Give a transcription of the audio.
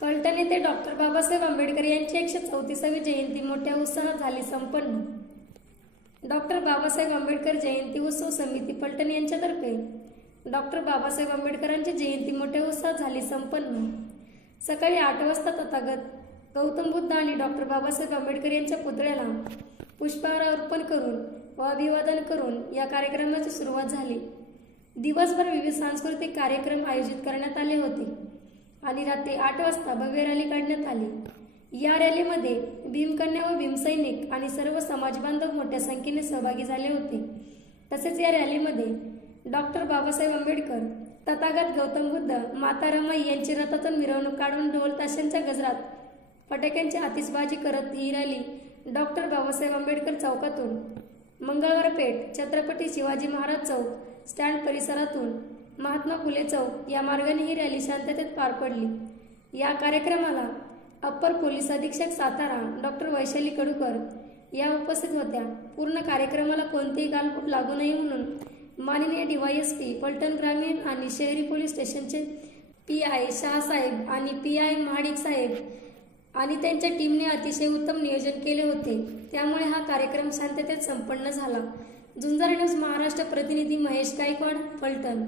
फलटण येथे डॉक्टर बाबासाहेब आंबेडकर यांची 134वी जयंती मोठ्या उत्साहात झाली संपन्न। डॉक्टर बाबासाहेब आंबेडकर जयंती उत्सव समिती फलटण यांच्यातर्फे डॉक्टर बाबासाहेब आंबेडकरांची जयंती मोठ्या उत्साहात झाली संपन्न। सकाळी 8 वाजता तथागत गौतम बुद्ध आणि डॉक्टर बाबासाहेब आंबेडकर यांच्या पुतळ्याला पुष्पहार अर्पण करून व अभिवादन करून या कार्यक्रमाची सुरुवात झाली। दिवसभर विविध सांस्कृतिक कार्यक्रम आयोजित करण्यात आले होते आणि रात्री 8 वाजता भव्य रॅली काढण्यात आली। या रॅलीमध्ये भीमकन्या व भीमसैनिक आणि सर्व समाजबांधव मोठ्या संख्येने सहभागी झाले होते। तसेच या रॅलीमध्ये डॉक्टर बाबासाहेब आंबेडकर, तथागत गौतम बुद्ध, माता रमाई यांची रथातून मिरवणूक काढून ढोल ताशांच्या गजरात फटाक्यांची आतिषबाजी करत ही रॅली डॉक्टर बाबासाहेब आंबेडकर चौकातून मंगळवार पेठ, छत्रपती शिवाजी महाराज चौक, स्टँड परिसरातून महात्मा फुले चौक या मार्गाने ही रॅली शांततेत पार पडली। या कार्यक्रमाला अप्पर पोलीस अधीक्षक सातारा डॉक्टर वैशाली कडूकर या उपस्थित होत्या। पूर्ण कार्यक्रमाला कोणतेही गालबोट लागू नये म्हणून माननीय DYSP फलटण ग्रामीण आणि शहरी पोलीस स्टेशनचे PI शाहसाहेब आणि PI महाडिक साहेब आणि त्यांच्या टीमने अतिशय उत्तम नियोजन केले होते, त्यामुळे हा कार्यक्रम शांततेत संपन्न झाला। झुंजार न्यूज महाराष्ट्र प्रतिनिधी महेश गायकवाड, फलटण।